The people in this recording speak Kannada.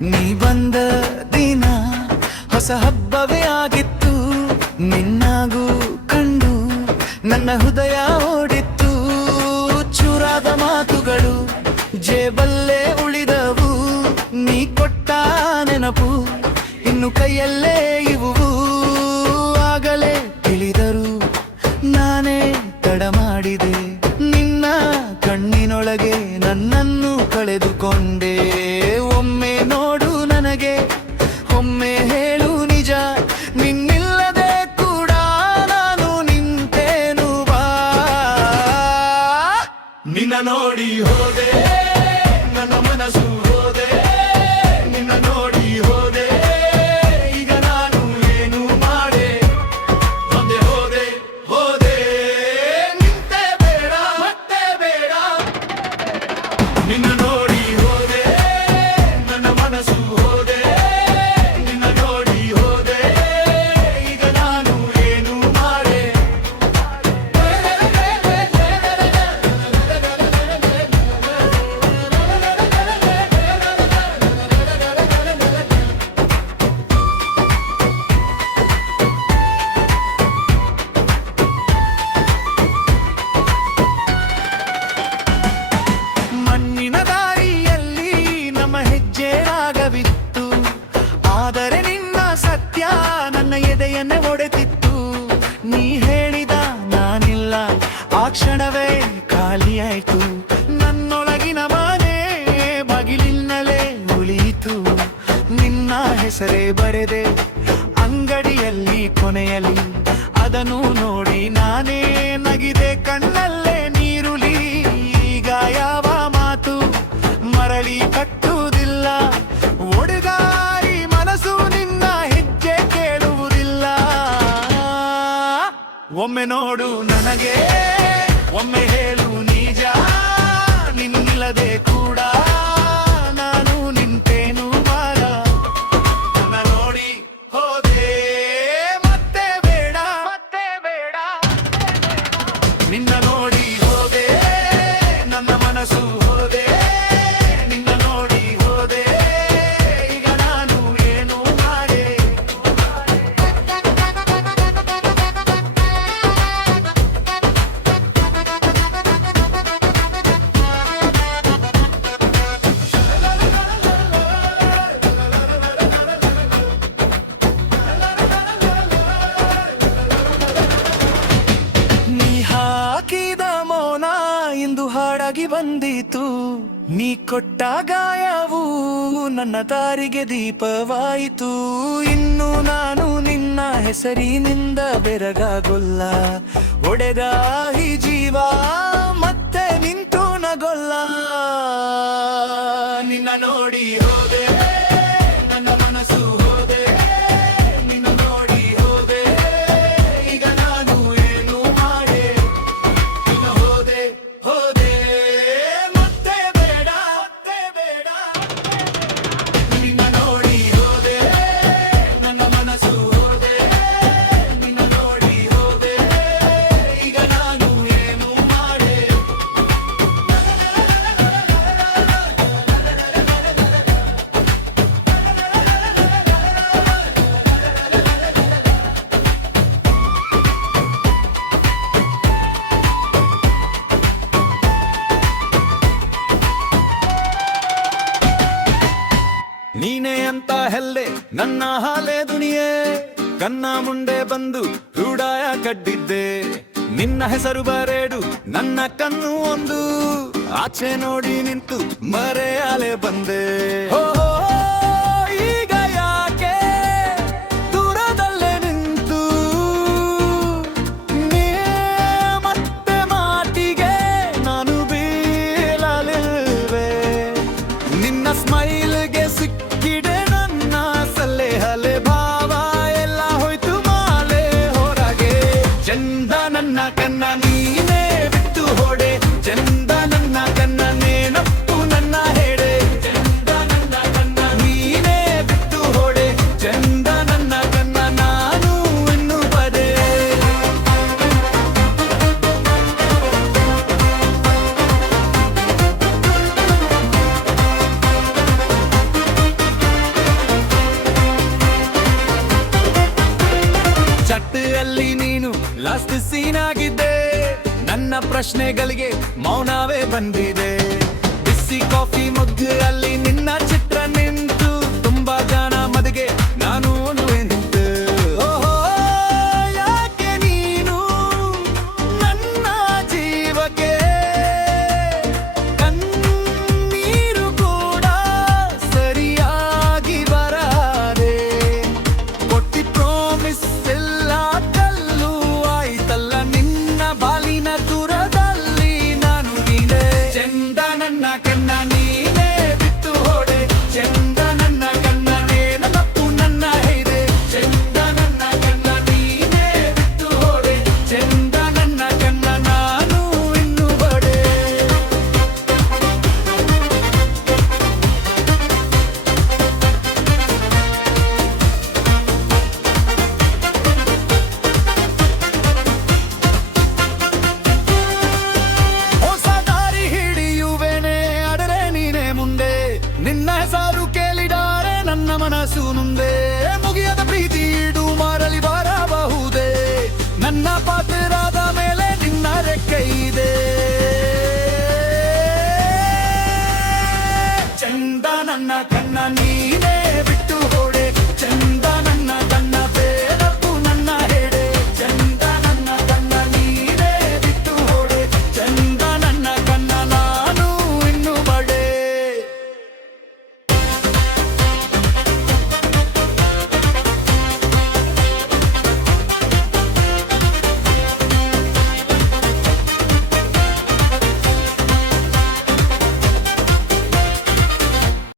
ನೀ ಬಂದ ದಿನ ಹೊಸ ಹಬ್ಬವೇ ಆಗಿತ್ತು. ನಿನ್ನಾಗೂ ಕಂಡು ನನ್ನ ಹೃದಯ ಓಡಿತ್ತು. ಚೂರಾದ ಮಾತುಗಳು ಜೇಬಲ್ಲೇ ಉಳಿದವು. ನೀ ಕೊಟ್ಟ ನೆನಪು ಇನ್ನು ಕೈಯಲ್ಲೇ ಇವು. ಆಗಲೇ ತಿಳಿದರು ನಾನೇ ತಡ ಮಾಡಿದೆ. ನಿನ್ನ ಕಣ್ಣಿನೊಳಗೆ ನನ್ನನ್ನು ಕಳೆದುಕೊಂಡೆ. ಒಮ್ಮೆ ನೋಡು ನನಗೆ, ಒಮ್ಮೆ ಹೇಳು ನಿಜ. ನಿನ್ನಿಲ್ಲದೆ ಕೂಡ ನಾನು ನಿಂತೇನು ಬಾ. ನಿನ್ನ ನೋಡಿ ಹೋದೆ, ನನ್ನ ಮನಸ್ಸು ಹೋದೆ. ನಿನ್ನ ನೋಡಿ ಹೋದೆ, ಈಗ ನಾನು ಏನು ಮಾಡೆ. ಒಂದೇ ಹೋದೆ ಹೋದೆ, ನಿಂತೆ ಬೇಡ ಮತ್ತೆ ಬೇಡ. ನಿನ್ನ ನೋಡಿ ಹೋದೆ, ನನ್ನ ಮನಸ್ಸು ಹೋದೆ. ನಿನ್ನ ನೋಡಿ ಹೋದೆ, ಈಗ ನಾನು ಏನು ಮಾಡೆ. ಮಣ್ಣಿನ ದಾರಿಯಲ್ಲಿ ನಮ್ಮ ಹೆಜ್ಜೆ ರಾಗವಿತ್ತು. ಆದರೆ ನಿನ್ನ ಸತ್ಯ ನನ್ನ ಎದೆಯನ್ನೇ ಒಡೆತಿತ್ತು. ನೀ ಹೇಳಿದ ನಾನಿಲ್ಲ, ಆ ಕ್ಷಣವೇ ಖಾಲಿಯಾಯ್ತು. ನನ್ನೊಳಗಿನ ಮನೆ ಬಾಗಿಲಿನಲ್ಲೇ ಉಳಿಯಿತು. ನಿನ್ನ ಹೆಸರೇ ಬರೆದೆ ಅಂಗಡಿಯಲ್ಲಿ ಕೊನೆಯಲ್ಲಿ. ಅದನ್ನು ನೋಡಿ ನಾನೇ ನಗಿದೆ, ಕಣ್ಣಲ್ಲೇ ನೀರುಲಿ. ಈಗ ಯಾವ ಮಾತು ಮರಳಿ ಕಟ್ಟುವುದಿಲ್ಲ. ಒಡೆದಾರಿ ಮನಸ್ಸು ನಿನ್ನ ಹೆಜ್ಜೆ ಕೇಳುವುದಿಲ್ಲ. ಒಮ್ಮೆ ನೋಡು ನನಗೆ, ಒಮ್ಮೆ ಹೇಳು ನಿಜ. ನಿನ್ನಿಲ್ಲದೆ ಕೂಡ ನಾನು ನಿಂತೇನು ಬಾರ. ನನ್ನ ನೋಡಿ ಹೋದೆ, ಮತ್ತೆ ಬೇಡ ಮತ್ತೆ ಬೇಡ. ನಿನ್ನ ನೋಡಿ ಹೋದೆ, ನನ್ನ ಮನಸ್ಸು ಹೋದೆ. ನಿನ್ನ ನೋಡಿ ಹೋದೆ, ಈಗ ನಾನು ಏನು ಮಾಡೆ. ನೀ ಹಾಕಿದ ಮೌನ ಇಂದು ಹಾಡಾಗಿ ಬಂದಿತು. ನೀ ಕೊಟ್ಟ ಗಾಯವು ನನ್ನ ದಾರಿಗೆ ದೀಪವಾಯಿತು. ಇನ್ನು ನಾನು ನಿನ್ನ ಹೆಸರಿನಿಂದ ಬೆರಗಾಗೊಲ್ಲ. ಒಡೆದ ಈ ಜೀವ ಮತ್ತೆ ನಿಂತು ನಗೊಲ್ಲ. ನಿನ್ನ ನೋಡಿ ಹೋದೆ, ನನ್ನ ಮನಸ್ಸು ಹೋದೆ. ನಿನ್ನ ನೋಡಿ ಹೋದೆ, ಈಗ ನಾನು ಏನು ಮಾಡೆ. ನಿನ್ನ ಹೋದೆ ಹೋದೆ, ಮತ್ತೆ ಬೇಡ ಮತ್ತೆ ಬೇಡ. ನಿನ್ನ ನೋಡಿ ಹೋದೆ, ನನ್ನ ಮನಸ್ಸು ಹೋದೆ. ನಿನ್ನ ನೋಡಿ ಹೋದೆ, ಈಗ ನಾನು ಏನು ಮಾಡೆ. ನೀನೇ ಅಂತ ಹೆಲ್ಲೆ ನನ್ನ ಹಾಲೆ ದುನಿಯೇ. ಕನ್ನ ಮುಂದೆ ಬಂದು ರೂಢಾಯ ಕಡ್ಡಿದ್ದೆ. ನಿನ್ನ ಹೆಸರು ಬರೇಡು ನನ್ನ ಕಣ್ಣು ಒಂದು. ಆಚೆ ನೋಡಿ ನಿಂತು ಮರೆಯಾಲೆ ಬಂದೆ. ಹೋ ಈಗ ಯಾಕೆ ದೂರದಲ್ಲೇ ನಿಂತು ನೀ ಮತ್ತೆ ಮಾತಿಗೆ ನಾನು ಬೀಳಲಿಲ್ವೇ. ನಿನ್ನ ಸ್ಮೈಲ್ಗೆ ಸಿಕ್ಕಿಡೆ ನನ್ನ ಸಲ್ಲೆ ಹಲೆ ಭಾವ ಎಲ್ಲ ಹೋಯ್ತು ಮಾಲೆ ಹೊರಗೆ. ಚಂದ ನನ್ನ ಕನ್ನ ನೀನೇ ಬಿಟ್ಟು ಹೊಡೆ. ಚಂದ ನನ್ನ ಕನ್ನ ನೇನಪ್ಪು ನನ್ನ ಹೇಡೆ. ಚಂದ ನನ್ನ ಕನ್ನ ಪ್ರಶ್ನೆಗಳಿಗೆ ಮೌನವೇ ಬಂದಿದೆ. ಬಿಸಿ ಕಾಫಿ ಮುಗ್ಗಲ್ಲಿ ನಿನ್ನ ಚಿತ್ರ ನಿಂತು ತುಂಬಾ ಜನ ಮದಿಗೆ ನಾನು ನಿಂತು ಓಹೋ ಯಾಕೆ ನೀನು ನನ್ನ ಜೀವಕ್ಕೆ ಕಣ್ಣೀರು ಕೂಡ ಸರಿಯಾಗಿ ಬರದೆ ಕೊಟ್ಟಿ ಪ್ರಾಮಿಸ್ ಎಲ್ಲ ಕಲ್ಲು ಆಯ್ತಲ್ಲ ನಿನ್ನ ಬಾಲಿನ ದೂರದಲ್ಲಿ ನಾನು ನೀನೆ ಚಂದ ನನ್ನ ಕಣ್ಣ ನೀನೇ ಬಿಟ್ಟು ಹೋಡೆ ಚಂದ ನನ್ನ ಕಣ್ಣ ನೇನ ತಪ್ಪು ನನ್ನ ಹೈದೆ ಚಂದ ನನ್ನ ಕಣ್ಣ ನೀನೇ ಬಿಟ್ಟು ಹೋಡೆ ಚಂದ ನನ್ನ ಕಣ್ಣ ನಾನು ಇನ್ನು ಬಡೆ. ಹೊಸ ದಾರಿ ಹಿಡಿಯುವೆನೆ ಅಡರೆ ನೀನೆ ಮುಂದೆ ನಿನ್ನ ಹೆಸರು ಕೇಳಿದಾರೆ ನನ್ನ ಮನಸ್ಸು ಮುಂದೆ ಮುಗಿಯದ ಪ್ರೀತಿ ಇಡು ಮಾರಲಿ ಬರಬಹುದೇ ನನ್ನ ಪಾತ್ರದ ಮೇಲೆ ನಿನ್ನ ರೆಕ್ಕೆ ಇದೆ ಚಂದ ನನ್ನ ಕಣ್ಣ ನೀ